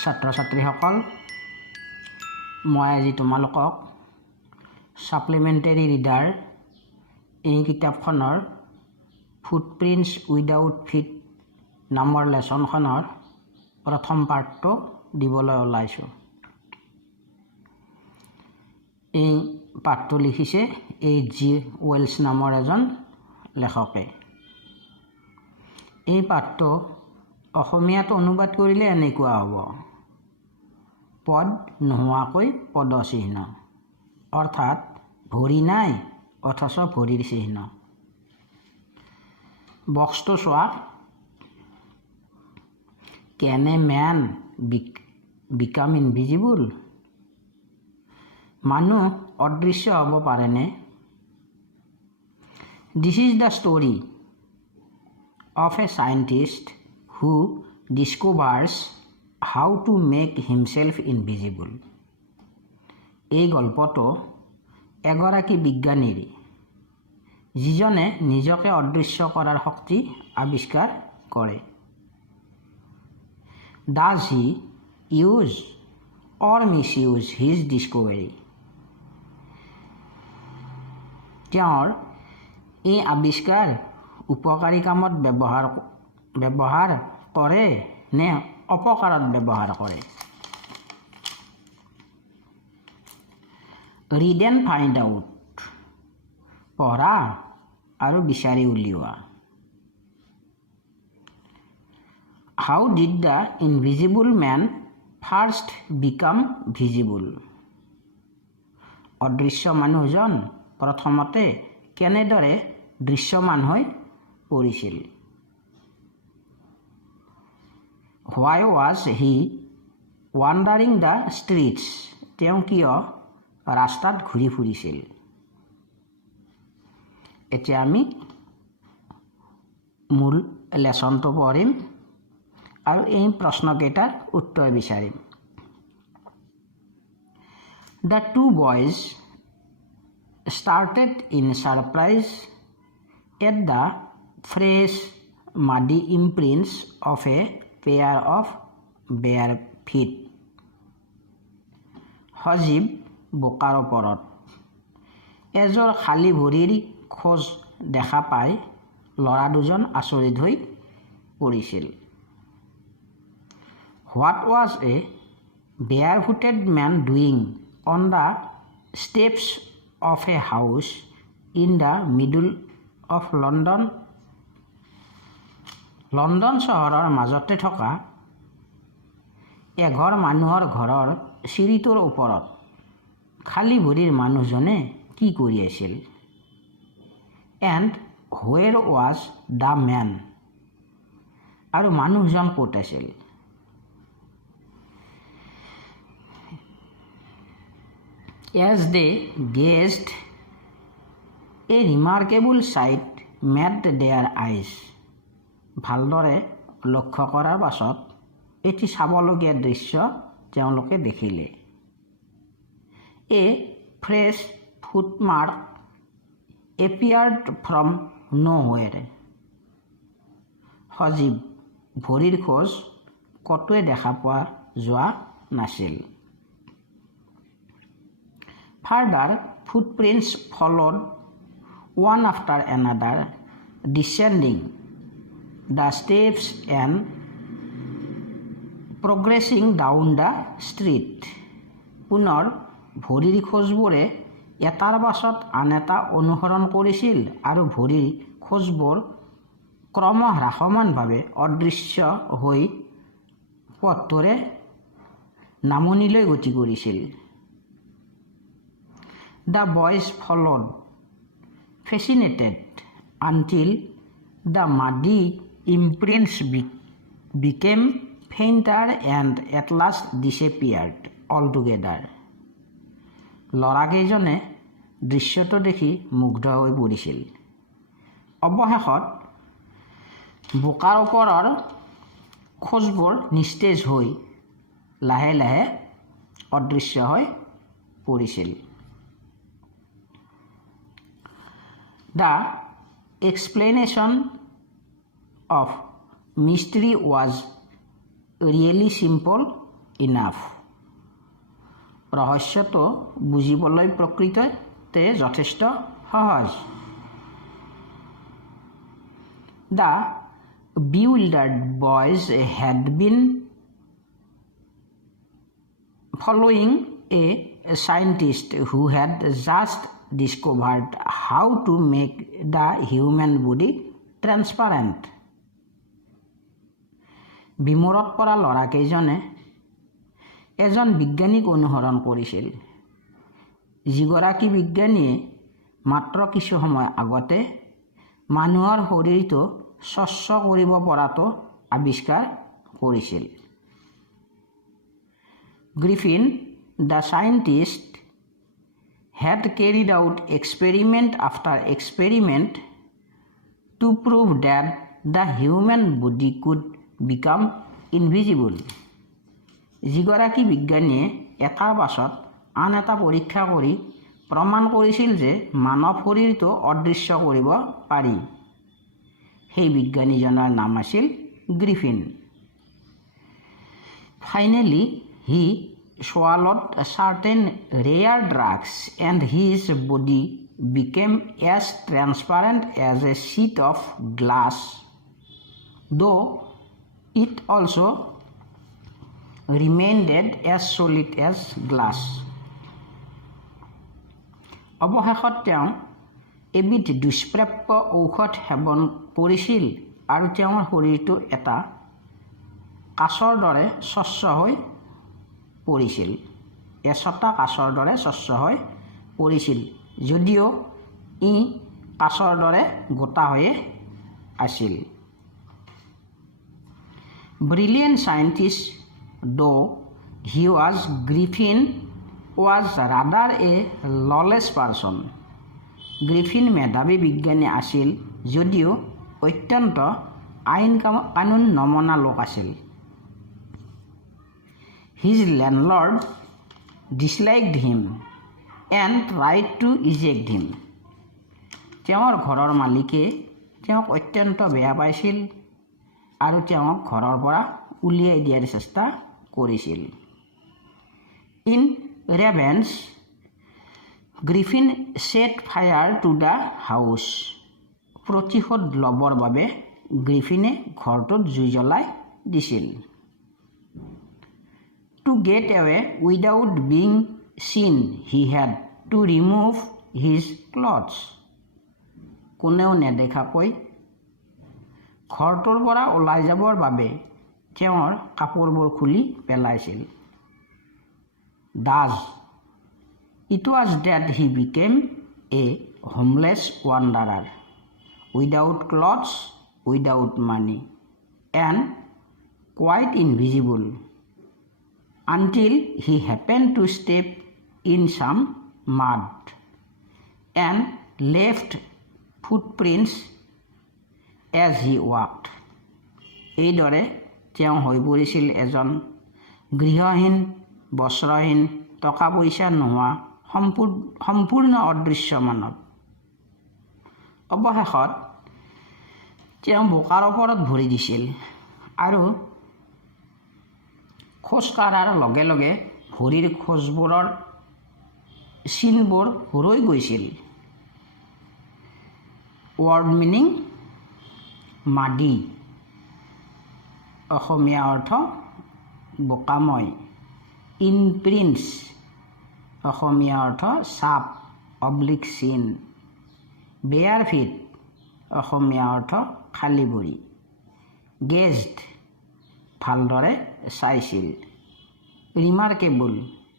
ছাত্ৰ ছাত্ৰীসকল, মই আজি তোমালোকক ছাপ্লিমেণ্টেৰী ৰিডাৰ এই কিতাপখনৰ ফুটপ্ৰিণ্টছ উইদাউট ফিট নামৰ লেচনখনৰ প্ৰথম পাৰ্টটো দিবলৈ ওলাইছোঁ। এই পাঠটো লিখিছে H.G. Wells নামৰ এজন লেখকে। এই পাঠটো অসমীয়াত অনুবাদ কৰিলে এনেকুৱা হ'ব: পদ নোহোৱাকৈ পদচিহ্ন, অৰ্থাৎ ভৰি নাই অথচ ভৰিৰ চিহ্ন। বক্সটো চোৱা। Can a man become invisible? মানুহ অদৃশ্য হ'ব পাৰেনে? This is the story of a scientist who discovers how to make himself invisible. এই গল্পটো এগৰাকী বিজ্ঞানীৰ, যিজনে নিজকে অদৃশ্য কৰাৰ শক্তি আৱিষ্কাৰ কৰে। Does he use or misuse his discovery? তেওঁৰ এই আৱিষ্কাৰ উপকাৰী কামত ব্যৱহাৰ কৰে নে অপকাৰত ব্যৱহাৰ কৰে? Read and find out. পঢ়া আৰু বিচাৰি উলিওৱা। How did the invisible man first become visible? অদৃশ্য মানুহজন প্ৰথমতে কেনেদৰে দৃশ্যমান হৈ পৰিছিল? Why was he wandering the streets? তেওঁ কিয় ৰাস্তাত ঘূৰি ফুৰিছিল? এতিয়া আমি মূল লেচনটো পঢ়িম আৰু এই প্ৰশ্নকেইটাৰ উত্তৰ বিচাৰিম। The two boys started in surprise at the fresh muddy imprints of a pair of bare feet. সজীৱ বোকাৰ ওপৰত এযোৰ খালী ভৰিৰ খোজ দেখা পাই ল'ৰা দুজন আচৰিত হৈ পৰিছিল। What was a barefooted man doing on the steps of a house in the middle of London? London চহৰৰ মাজতে থকা এঘৰ মানুহৰ ঘৰৰ চিৰিটোৰ ওপৰত খালী ভৰিৰ মানুহজনে কি কৰি আছিল? And where was the man? আৰু মানুহজন ক'ত আছিল? As they gazed, a remarkable sight met their eyes. ভালদৰে লক্ষ্য কৰাৰ পাছত এটি চাবলগীয়া দৃশ্য তেওঁলোকে দেখিলে। A fresh footmark appeared from nowhere. সজীৱ ভৰিৰ খোজ ক'তোৱে দেখা পোৱা যোৱা নাছিল। Further footprints followed one after another, descending the steps and progressing down the street. পুনৰ ভৰিৰ খোজবোৰে এটাৰ পাছত আন এটা অনুসৰণ কৰিছিল আৰু ভৰিৰ খোজবোৰ ক্ৰমহ্ৰাসমানভাৱে অদৃশ্য হৈ পথটোৰে নামনিলৈ গতি কৰিছিল। The boys followed, fascinated, until the muddy imprints became fainter and at last disappeared altogether. ল'ৰাকেইজনে দৃশ্যটো দেখি মুগ্ধ হৈ পৰিছিল। অৱশেষত বোকাৰ ওপৰৰ খোজবোৰ নিস্তেজ হৈ লাহে লাহে অদৃশ্য হৈ পৰিছিল। The explanation of mystery was really simple enough ৰহস্যটো বুজিবলৈ প্ৰকৃততে যথেষ্ট সহজ The bewildered boys had been following a scientist who had just discovered how to make the human body transparent. বিমূৰত পৰা ল'ৰাকেইজনে এজন বিজ্ঞানীক অনুসৰণ কৰিছিল যিগৰাকী বিজ্ঞানীয়ে মাত্ৰ কিছু সময় আগতে মানুহৰ শৰীৰটো স্বচ্ছ কৰিব পৰাটো আৱিষ্কাৰ কৰিছিল Griffin, the scientist, had carried out experiment after experiment to prove that the human body could become invisible. যিগৰাকী বিজ্ঞানীয়ে এটাৰ পাছত আন এটা পৰীক্ষা কৰি প্ৰমাণ কৰিছিল যে মানৱ শৰীৰটো অদৃশ্য কৰিব পাৰি সেই বিজ্ঞানীজনৰ নাম আছিল Griffin Finally, he swallowed certain rare drugs and his body became as transparent as a sheet of glass, though it also remained as solid as glass. অৱশেষত তেওঁ এবিধ দুষ্প্ৰাপ্য ঔষধ সেৱন কৰিছিল আৰু তেওঁৰ শৰীৰটো এটা কাঁচৰ দৰে স্বচ্ছ হৈ পৰিছিল এচটা কাঁচৰ দৰে স্বচ্ছ হৈ পৰিছিল যদিও ই কাঁচৰ দৰে গোটা হৈ আছিল Brilliant scientist though he was Griffin was rather a lawless person Griffin মেধাৱী বিজ্ঞানী আছিল যদিও অত্যন্ত আইন কানুন নমনা লোক আছিল His landlord disliked him and tried to eject him. তেওঁৰ ঘৰৰ মালিকে তেওঁক অত্যন্ত বেয়া পাইছিল আৰু তেওঁক ঘৰৰ পৰা উলিয়াই দিয়াৰ চেষ্টা কৰিছিল In revenge, Griffin set fire to the house. প্ৰতিশোধ ল'বৰ বাবে গ্ৰিফিনে ঘৰটোত জুই জ্বলাই দিছিল To get away without being seen, he had to remove his clothes. কোনেও নেদেখাকৈ ঘৰটোৰ পৰা ওলাই যাবৰ বাবে তেওঁৰ কাপোৰবোৰ খুলি পেলাইছিল Thus, it was that he became a homeless wanderer, without clothes, without money, and quite invisible. Until he happened to step in some mud and left footprints as he walked. এইদৰে তেওঁ হৈ পৰিছিল এজন গৃহহীন বস্ত্ৰহীন টকা পইচা নোহোৱা সম্পূৰ্ণ অদৃশ্য মানৱ অৱশেষত তেওঁ বোকাৰ ওপৰত ভৰি দিছিল আৰু খোজ কাঢ়াৰ লগে লগে ভৰিৰ খোজবোৰৰ চিনবোৰ ৰৈ গৈছিল ৱৰ্ড মিনিং মাডি অসমীয়া অৰ্থ বোকাময় ইনপ্ৰিন্টছ অসমীয়া অৰ্থ ছাপ অব্লিক চিন বেয়াৰ ফিট অসমীয়া অৰ্থ খালী ভৰি গেজড ভালদৰে চাইছিল ৰিমাৰ্কেবল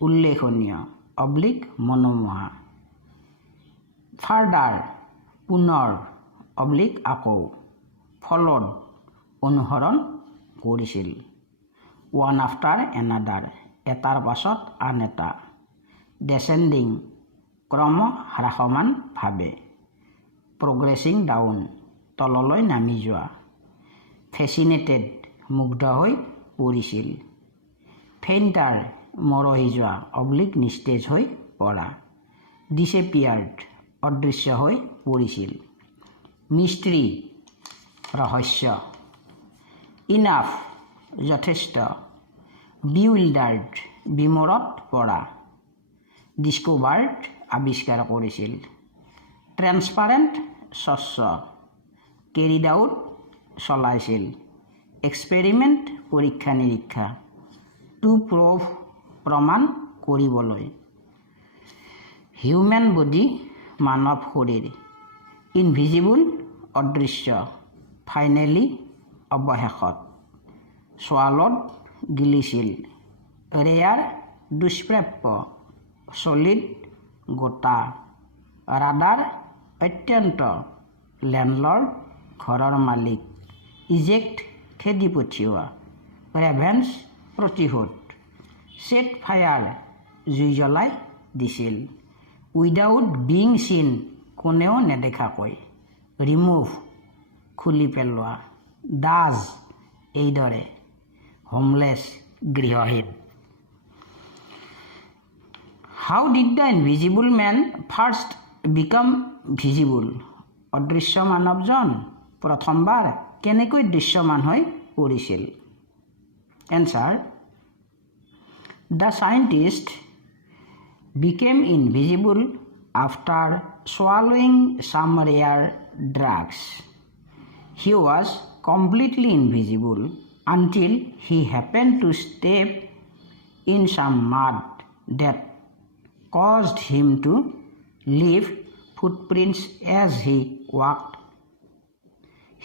উল্লেখনীয় অব্লিক মনোমোহা ফাৰ্ডাৰ পুনৰ অব্লিক আকৌ ফল'ড অনুসৰণ কৰিছিল ওৱান আফটাৰ এনাডাৰ এটাৰ পাছত আন এটা ডেচেণ্ডিং ক্ৰম হ্ৰাসমানভাৱে প্ৰগ্ৰেছিং ডাউন তললৈ নামি যোৱা ফেচিনেটেড মুগ্ধ হৈ পৰিছিল ফেইণ্টাৰ মৰহি যোৱা অব্লিক নিস্তেজ হৈ পৰা ডিছেপিয়াৰ্ড অদৃশ্য হৈ পৰিছিল মিষ্ট্ৰী ৰহস্য ইনাফ যথেষ্ট bewildered, বিমোৰত পৰা, discovered, আৱিষ্কাৰ কৰিছিল, transparent, স্বচ্ছ, carried out, চলাইছিল, experiment, পৰীক্ষা নিৰীক্ষা, to prove, প্ৰমাণ কৰিবলৈ, human body, মানৱ শৰীৰ, invisible, অদৃশ্য, finally, অৱশেষত, swallowed, গিলিছিল, rare, দুষ্প্ৰাপ্য, solid, গোটা, rather, অত্যন্ত, landlord, ঘৰৰ মালিক, eject, খেদি পঠিওৱা, revenge, প্ৰতিশোধ, set fire, জুই জ্বলাই দিছিল, without being seen, কোনেও নেদেখাকৈ, remove, খুলি পেলোৱা, does, এইদৰে, homeless, গৃহহীন। How did the invisible man first become visible? অদৃশ্য মানৱজন প্ৰথমবাৰ কেনেকৈ দৃশ্যমান হৈ পৰিছিল? Answer: The scientist became invisible after swallowing some rare drugs. He was completely invisible until he happened to step in some mud that caused him to leave footprints as he walked.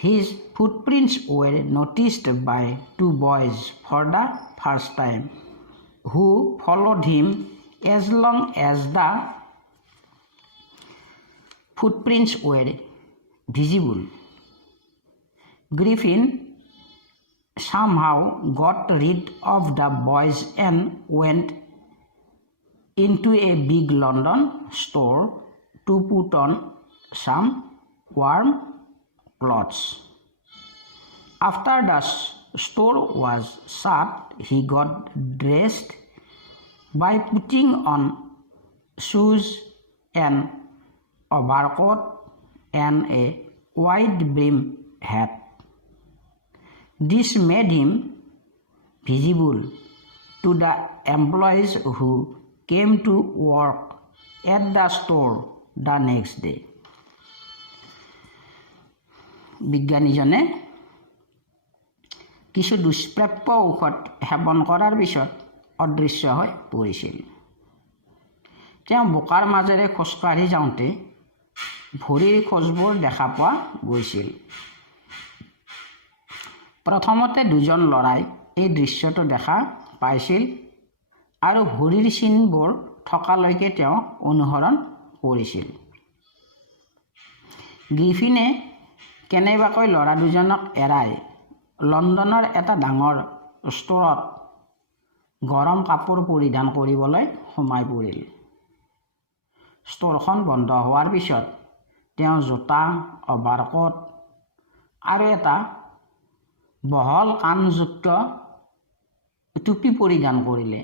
His footprints were noticed by two boys for the first time, who followed him as long as the footprints were visible. Griffin somehow got rid of the boys and went into a big London store to put on some warm clothes. After the store was shut, he got dressed by putting on shoes, an overcoat, and a wide-brimmed hat. This made him visible to the employees who came to work at the store the next day. বিজ্ঞানীজনে কিছু দুষ্প্ৰাপ্য ঔষধ সেৱন কৰাৰ পিছত অদৃশ্য হৈ পৰিছিল। তেওঁ বোকাৰ মাজেৰে খোজকাঢ়ি যাওঁতে ভৰিৰ খোজবোৰ দেখা পোৱা গৈছিল। প্ৰথমতে দুজন ল'ৰাই এই দৃশ্যটো দেখা পাইছিল আৰু ভৰিৰ চিনবোৰ থকালৈকে তেওঁ অনুসৰণ কৰিছিল। গ্ৰিফিনে কেনেবাকৈ ল'ৰা দুজনক এৰাই লণ্ডনৰ এটা ডাঙৰ ষ্ট'ৰত গৰম কাপোৰ পৰিধান কৰিবলৈ সোমাই পৰিল। ষ্ট'ৰখন বন্ধ হোৱাৰ পিছত তেওঁ জোতা, অভাৰকোট আৰু এটা বহল কাণযুক্ত টুপি পৰিধান কৰিলে।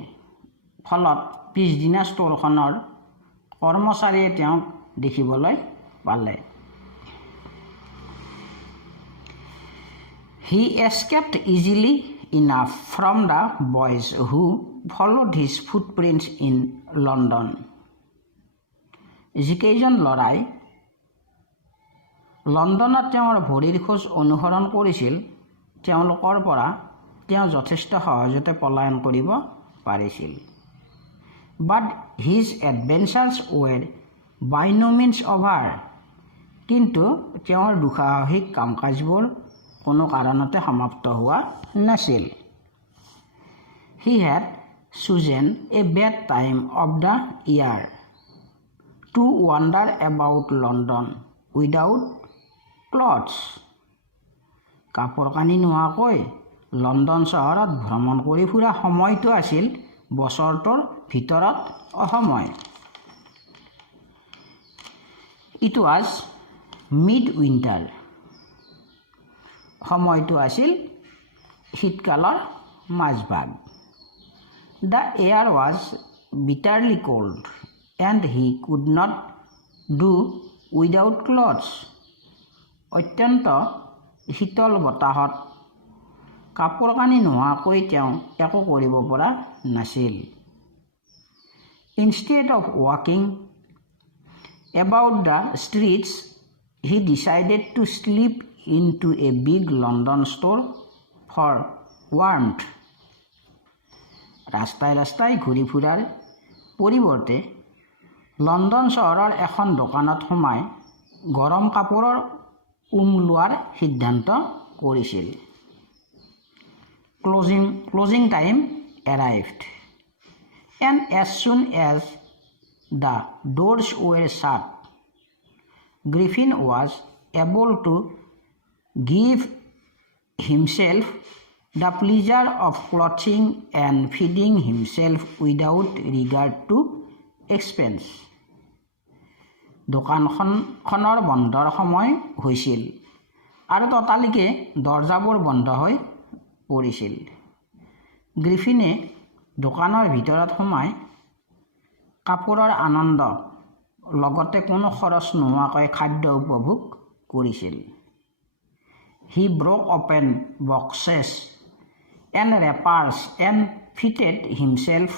ফলত পিছদিনা ষ্ট'ৰখনৰ কৰ্মচাৰীয়ে তেওঁক দেখিবলৈ পালে। He escaped easily enough from the boys who followed his footprints in London. যিকেইজন ল'ৰাই লণ্ডনত তেওঁৰ ভৰিৰ খোজ অনুসৰণ কৰিছিল, তেওঁলোকৰ পৰা তেওঁ যথেষ্ট সহজতে পলায়ন কৰিব পাৰিছিল। But his adventures were by no means over. কিন্তু তেওঁৰ দুঃসাহসিক কাম কাজবোৰ কোনো কাৰণতে সমাপ্ত হোৱা নাছিল। He had chosen a bad time of the year to wander about London without clothes. কাপোৰ কানি নোহোৱাকৈ লণ্ডন চহৰত ভ্ৰমণ কৰি ফুৰা সময়টো আছিল বছৰটোৰ ভিতৰত অসময়। It was mid-winter. সময়টো আছিল শীতকালৰ মাজভাগ। The air was bitterly cold and he could not do without clothes. অত্যন্ত শীতল বতাহত কাপোৰ কানি নোহোৱাকৈ তেওঁ একো কৰিব পৰা নাছিল। Instead of walking about the streets, he decided to slip into a big London store for warmth. ৰাস্তাই ৰাস্তাই ঘূৰি ফুৰাৰ পৰিৱৰ্তে লণ্ডন চহৰৰ এখন দোকানত সোমাই গৰম কাপোৰৰ লোৱাৰ সিদ্ধান্ত কৰিছিল। Closing time arrived, and as soon as the doors were shut, Griffin was able to give himself the pleasure of clothing and feeding himself without regard to expense. দোকানখনৰ বন্ধৰ সময় হৈছিল আৰু ততালিকে দৰজাবোৰ বন্ধ হৈ পৰিছিল। গ্ৰিফিনে দোকানৰ ভিতৰত সোমাই কাপোৰৰ আনন্দ লগতে কোনো খৰচ নোহোৱাকৈ খাদ্য উপভোগ কৰিছিল। He broke open boxes and wrappers and fitted himself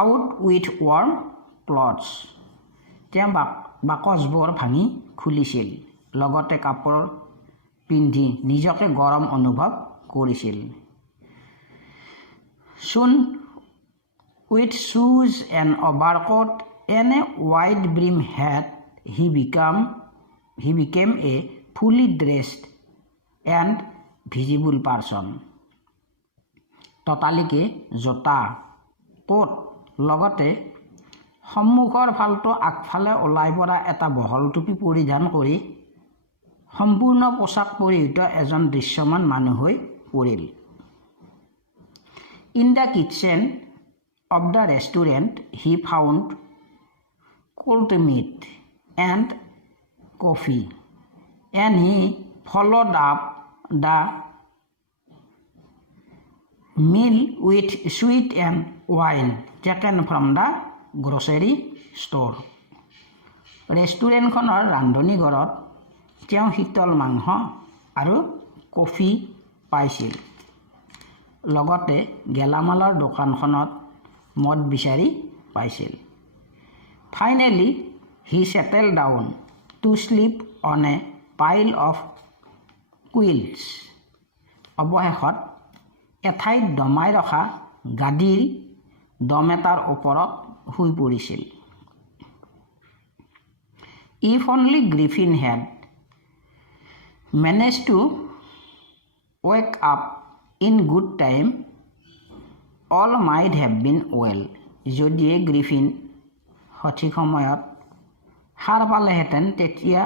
out with warm clothes. তেওঁ বাকচবোৰ ভাঙি খুলিছিল, লগতে কাপোৰ পিন্ধি নিজকে গৰম অনুভৱ কৰিছিল। Soon, with shoes and overcoat and a wide brim hat, he became a fully dressed and visible person. ততালিকে জোতা, কোট লগতে সন্মুখৰ ফালটো আগফালে ওলাই পৰা এটা বহল টুপি পৰিধান কৰি সম্পূৰ্ণ পোছাক পৰিহিত এজন দৃশ্যমান মানুহ হৈ পৰিল। In the kitchen of the restaurant, he found cold meat and coffee, and he followed up the meal with sweet and wine taken from the grocery store. ৰেষ্টুৰেণ্টখনৰ ৰান্ধনীঘৰত তেওঁ শীতল মাংস আৰু কফি পাইছিল, লগতে গেলামালৰ দোকানখনত মদ বিচাৰি পাইছিল। Finally, he settled down to sleep on a pile of quilts. অৱশেষত এঠাইত দমাই ৰখা গাদীৰ দম এটাৰ ওপৰত শুই পৰিছিল। If only Griffin had managed to wake up in good time, all might have been well. যদিয়ে গ্ৰিফিন সঠিক সময়ত সাৰ পালেহেঁতেন তেতিয়া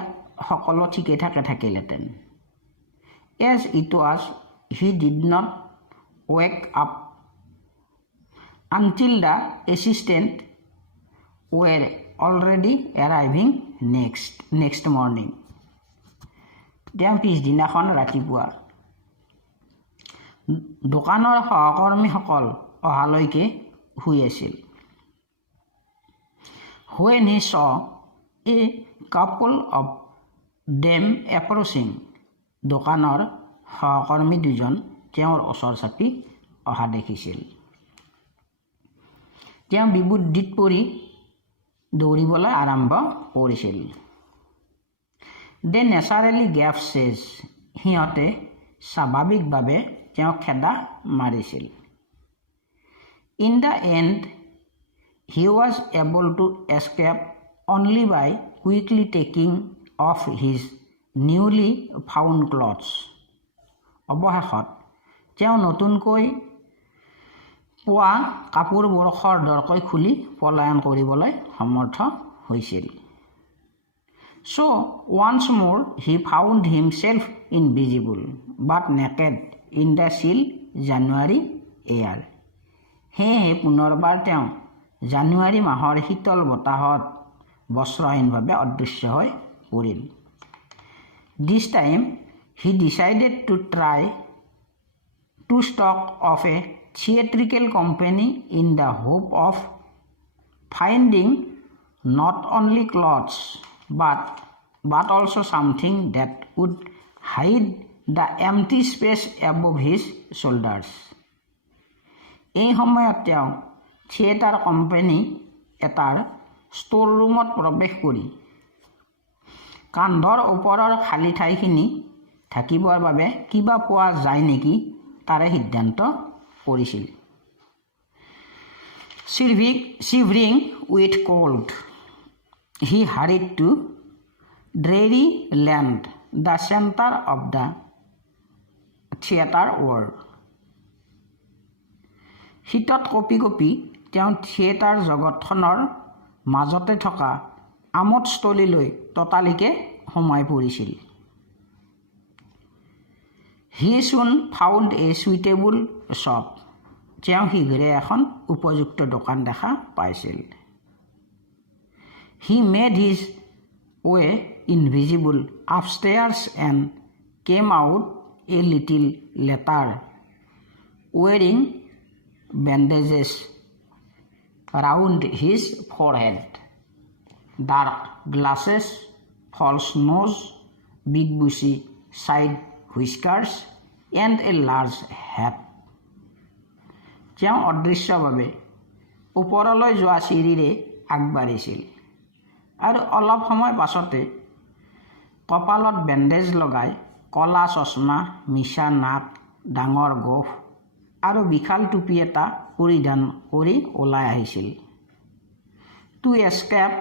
সকলো ঠিকে থাকিলহেঁতেন। As it was, he did not wake up until the assistants were already arriving next morning. তেওঁ পিছদিনাখন ৰাতিপুৱা দোকানৰ সহকৰ্মীসকল অহালৈকে শুই আছিল। When he saw a couple of them approaching, দোকানৰ সহকৰ্মী দুজন তেওঁৰ ওচৰ চাপি অহা দেখিছিল। তেওঁ বিবুদ্ধিত পৰি দৌৰিবলৈ আৰম্ভ কৰিছিল। They naturally gave chase. সিহঁতে স্বাভাৱিকভাৱে তেওঁক খেদা মাৰিছিল। In the end, he was able to escape only by quickly taking off his newly found clothes. অৱশেষত তেওঁ নতুনকৈ পোৱা কাপোৰবোৰ খৰধৰকৈ খুলি পলায়ন কৰিবলৈ সমৰ্থ হৈছিল। So once more he found himself invisible but naked in the chill January air. সেয়েহে পুনৰবাৰ তেওঁ জানুৱাৰী মাহৰ শীতল বতাহত বস্ত্ৰহীনভাৱে অদৃশ্য হৈ পৰিল। This time he decided to try to stock off a theatrical company in the hope of finding not only clothes but also something that would hide the empty space above his shoulders. এই সময়ত তেওঁ theatre company এটাৰ store ৰুমত প্ৰৱেশ কৰি কান্ধৰ ওপৰৰ খালী ঠাইখিনি ঢাকিবৰ বাবে কিবা পোৱা যায় নেকি তাৰে সিদ্ধান্ত কৰিছিল। Shivering with cold, he hurried to dreary land, the center of the theatre world. শীতত কঁপি কঁপি তেওঁ থিয়েটাৰ জগতখনৰ মাজতে থকা আমোদস্থলীলৈ ততালিকে সোমাই পৰিছিল। He soon found a suitable shop. তেওঁ শীঘ্ৰে এখন উপযুক্ত দোকান দেখা পাইছিল। He made his way invisible upstairs and came out a little later, wearing bandages round his forehead, dark glasses, false nose, big bushy side whiskers, and a large hat. তেওঁ অদৃশ্যভাৱে ওপৰলৈ যোৱা চিৰিৰে আগবাঢ়িছিল আৰু অলপ সময় পাছতে কপালত বেণ্ডেজ লগাই কলা চশমা, মিছা নাক, ডাঙৰ গোফ আৰু বিশাল টুপি এটা পৰিধান কৰি ওলাই আহিছিল। টু এস্কেপ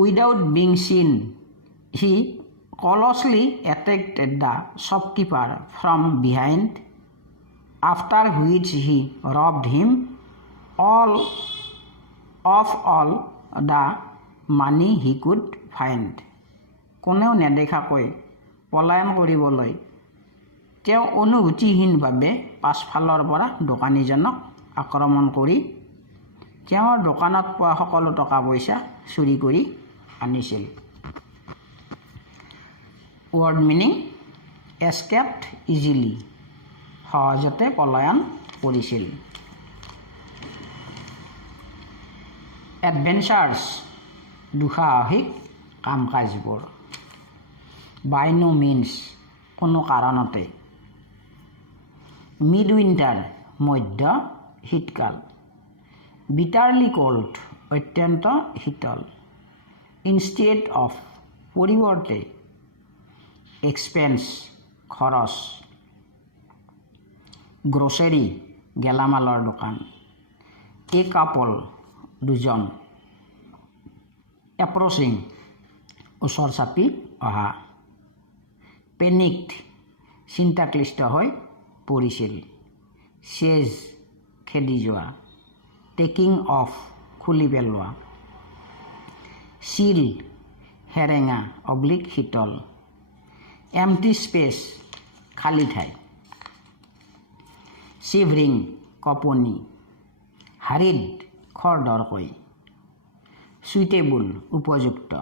উইদাউট বিং চিন, হি closely attacked the shopkeeper from behind, after which he robbed him all the money he could find. কোনেও নেদেখাকৈ পলায়ন কৰিবলৈ তেওঁ অনুভূতিহীনভাৱে পাছফালৰ পৰা দোকানীজনক আক্ৰমণ কৰি তেওঁৰ দোকানত পোৱা সকলো টকা পইচা চুৰি কৰি আনিছিল। ৱৰ্ড মিনিং এস্কেপড ইজিলি, সহজতে পলায়ন কৰিছিল। এডভেঞ্চাৰ্ছ, দুঃসাহসিক কাম কাজবোৰ। বাই নো মিনছ, কোনো কাৰণতে। মিড উইণ্টাৰ, মধ্য শীতকাল। বিটাৰলি কোল্ড, অত্যন্ত শীতল। ইনষ্টেড অফ, পৰিৱৰ্তে। এক্সপেন্স, খৰচ। গ্ৰ'চাৰী, গেলামালৰ দোকান। এ কাপল, দুজন। এপ্ৰচিং, ওচৰ চাপি অহা। পেনিকড, চিন্তাক্লিষ্ট হৈ পৰিছিল। চেজ, খেদি যোৱা। টেকিং অফ, খুলি পেলোৱা। চিল, সেৰেঙা অব্লিক শীতল। এম্পটি স্পেচ, খালী ঠাই। চিভৰিং, কঁপনি। হাৰিড, খৰধৰকৈ। চুইটেবল, উপযুক্ত।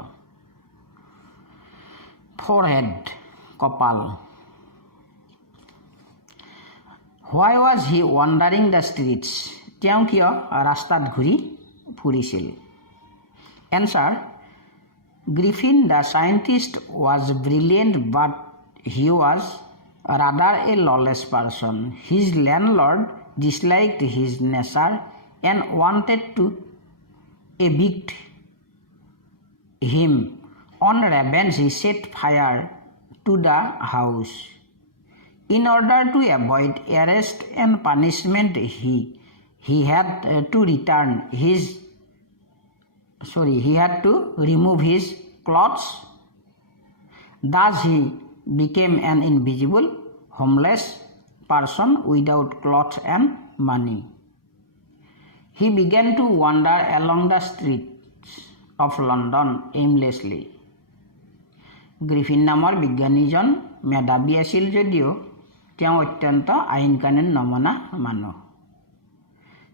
ফৰহেড, কপাল। হোৱাই ৱাজ হি ৱাণ্ডাৰিং দ্য ষ্ট্ৰীটছ, তেওঁ কিয় ৰাস্তাত ঘূৰি ফুৰিছিল। Answer, Griffin the scientist was brilliant but he was rather a lawless person. His landlord disliked his nature and wanted to evict him. On revenge, he set fire to the house. In order to avoid arrest and punishment, he had to remove his clothes. Thus, he became an invisible, homeless person without clothes and money. He began to wander along the streets of London aimlessly. Griffin নামৰ বিজ্ঞানীজন মেধাৱী আছিল যদিও তেওঁ অত্যন্ত আইন কানুন নমনা মানুহ।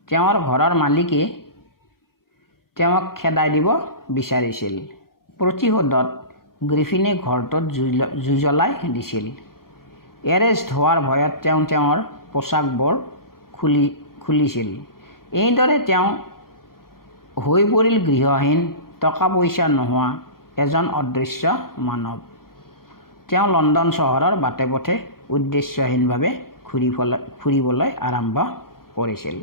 তেওঁৰ ঘৰৰ মালিকে তেওঁক খেদাই দিব বিচাৰিছিল। প্ৰতিশোধত গ্ৰিফিনে ঘৰটোত জুই জ্বলাই দিছিল। এৰেষ্ট হোৱাৰ ভয়ত তেওঁ তেওঁৰ পোচাকবোৰ খুলিছিল। এইদৰে তেওঁ হৈ পৰিল গৃহহীন, টকা পইচা নোহোৱা এজন অদৃশ্য মানৱ। তেওঁ লণ্ডন চহৰৰ বাটে পথে উদ্দেশ্যহীনভাৱে ফুৰিবলৈ আৰম্ভ কৰিছিল।